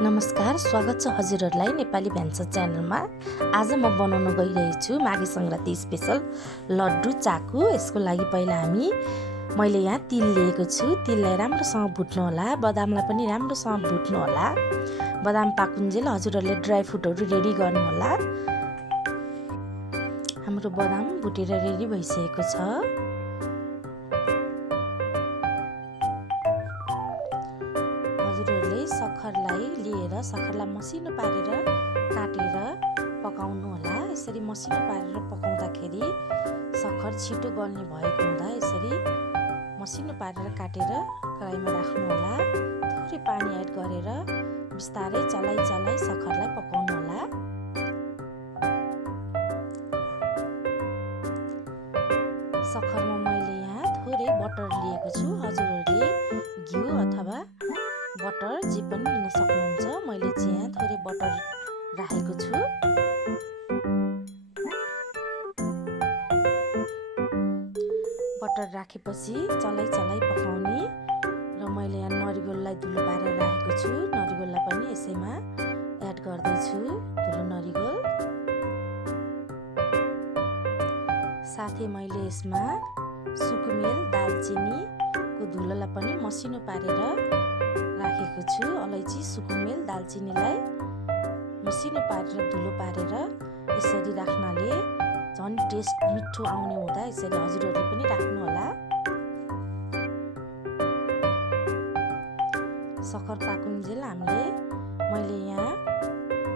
नमस्कार, स्वागत छ हजुरहरूलाई नेपाली भ्यान्सा च्यानलमा। आज म बनाउन गइरहेछु माघे सङ्क्रान्ति स्पेशल लड्डु चाकु। यसको लागि पहिला मैले यहाँ तिल लिएको छु। तिललाई राम्रोसँग भुट्नु होला, बदामलाई पनि राम्रोसँग भुट्नु होला। बदाम पाकुन्जेल हजुरहरूले ड्राई फ्रुटहरू रेडी गर्नु होला। हाम्रो बदाम भुटेर रेडी भइसकेको छ। हजुरहरूले सक्खरलाई लिएर सक्खरलाई मसिनो पारेर काटेर पकाउनु होला। यसरी मसिनो पारेर पकाउँदाखेरि सक्खर छिटो गल्ने भएको हुँदा यसरी मसिनो पारेर काटेर कराईमा राख्नु होला। थोरै पानी एड गरेर बिस्तारै चलाइ सक्खरलाई पकाउनु होला। सक्खरमा मैले यहाँ थोरै बटर लिएको छु। हजुरहरूले घिउ अथवा बटर जे पनि लिन सक्नुहुन्छ। मैले चाहिँ यहाँ थोरै बटर राखेको छु। बटर राखेपछि चलाइ पकाउने र मैले यहाँ नरिवललाई धुलो पारेर राखेको छु। नरिवललाई पनि यसैमा एड गर्दैछु, धुलो नरिवल। साथै मैले यसमा सुकुमेल दालचिनीको धुलोलाई पनि मसिनो पारेर राखेको छु। अलैँची, सुकुमेल, दालचिनीलाई मसिनो पारेर धुलो पारेर यसरी राख्नाले झन् टेस्ट मिठो आउने हुँदा यसरी हजुरहरूले पनि राख्नु होला। सक्खर पाकुन्जेल मैले यहाँ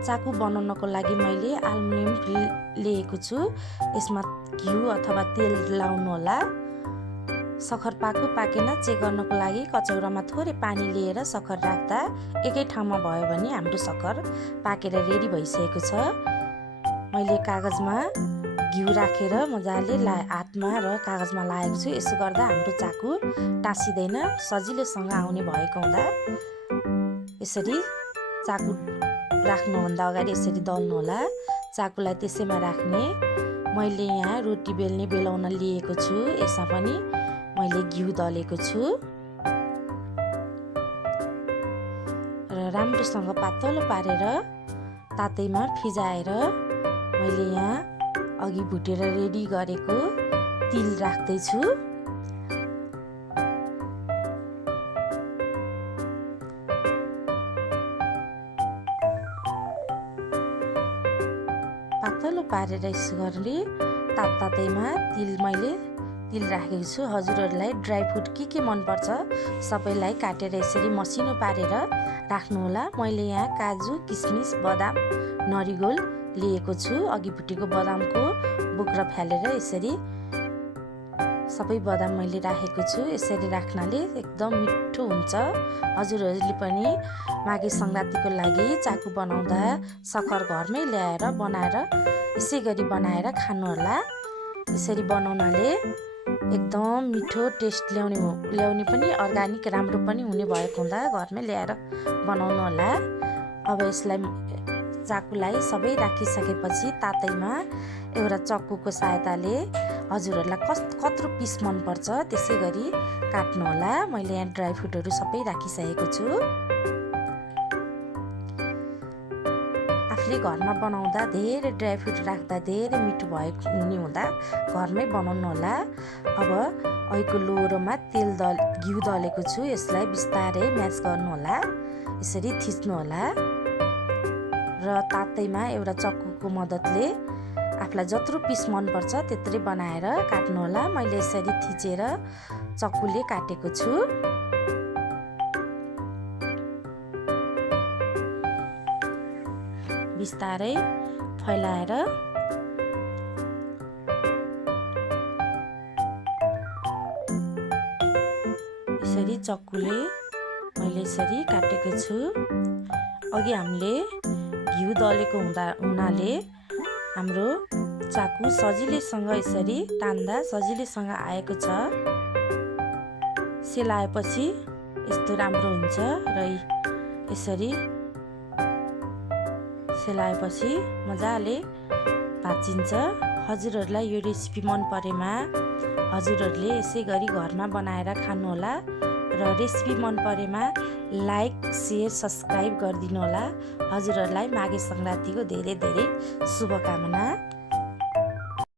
चाकु बनाउनको लागि मैले एल्युमिनियम लिएको छु। यसमा घिउ अथवा तेल लाउनु होला। सक्खर पाकेन चेक गर्नको लागि कचौरामा थोरै पानी लिएर सक्खर राख्दा एकै ठाउँमा भयो भने हाम्रो सक्खर पाकेर रेडी भइसकेको छ। मैले कागजमा घिउ राखेर मजाले हातमा र कागजमा लगाएको छु। यसो गर्दा हाम्रो चाकु टाँसिँदैन, सजिलोसँग आउने भएको हुँदा यसरी चाकु राख्नुभन्दा अगाडि यसरी दल्नु होला। चाकुलाई त्यसैमा राख्ने। मैले यहाँ रोटी बेल्ने बेलौना लिएको छु। यसमा पनि मैले घिउ दलेको छु र राम्रोसँग पातलो पारेर तातैमा फिजाएर मैले यहाँ अघि भुटेर रेडी गरेको तिल राख्दैछु। पातलो पारेर यसो गर्ने तातैमा मैले तिल राखेको छु। हजुरहरूलाई ड्राई फ्रुट के मनपर्छ सबैलाई काटेर यसरी मसिनो पारेर राख्नु होला। मैले यहाँ काजु, किसमिस, बदाम, नरिवल लिएको छु। अघि भुटेको बदामको बोक्रा फालेर यसरी सबै बदाम मैले राखेको छु। यसरी राख्नाले एकदम मिठो हुन्छ। हजुरहरूले पनि माघे सङ्क्रान्तिको लागि चाकु बनाउँदा सक्खर घरमै ल्याएर बनाएर यसै गरी बनाएर खानु होला। यसरी बनाउनाले एकदम मिठो टेस्ट ल्याउने पनि अर्ग्यानिक राम्रो पनि हुने भएको हुँदा घरमै ल्याएर बनाउनु होला। अब यसलाई चाकुलाई सबै राखिसकेपछि तातैमा एउटा चक्कुको सहायताले हजुरहरूलाई कत्रो पिस मनपर्छ त्यसै गरी काट्नु होला। मैले यहाँ ड्राई फ्रुटहरू सबै राखिसकेको छु। आफूले घरमा बनाउँदा धेरै ड्राई फ्रुट राख्दा धेरै मिठो हुने हुँदा घरमै बनाउनु होला। अब अहिलेको लोहोरोमा घिउ दलेको छु। यसलाई बिस्तारै म्यास गर्नु होला। यसरी थिच्नु होला र तातैमा एउटा चक्कुको मद्दतले आफूलाई जत्रो पिस मनपर्छ त्यत्रै बनाएर काट्नु होला। मैले यसरी थिचेर चक्कुले काटेको छु। बिस्तारै फैलाएर यसरी चक्कुले मैले यसरी काटेको छु। अघि हामीले घिउ दलेको हुनाले हाम्रो चाकु सजिलैसँग यसरी तान्दा सजिलैसँग आएको छ। सेलाएपछि यस्तो राम्रो हुन्छ र यसरी सेलाएपछि मजाले भाँचिन्छ। हजुरहरूलाई यो रेसिपी मन परेमा हजुरहरूले यसै गरी घरमा बनाएर खानु होला र रेसिपी मन परेमा लाइक, सेयर, सब्सक्राइब गरिदिनु होला। हजुरहरूलाई माघे सङ्क्रान्तिको धेरै धेरै शुभकामना।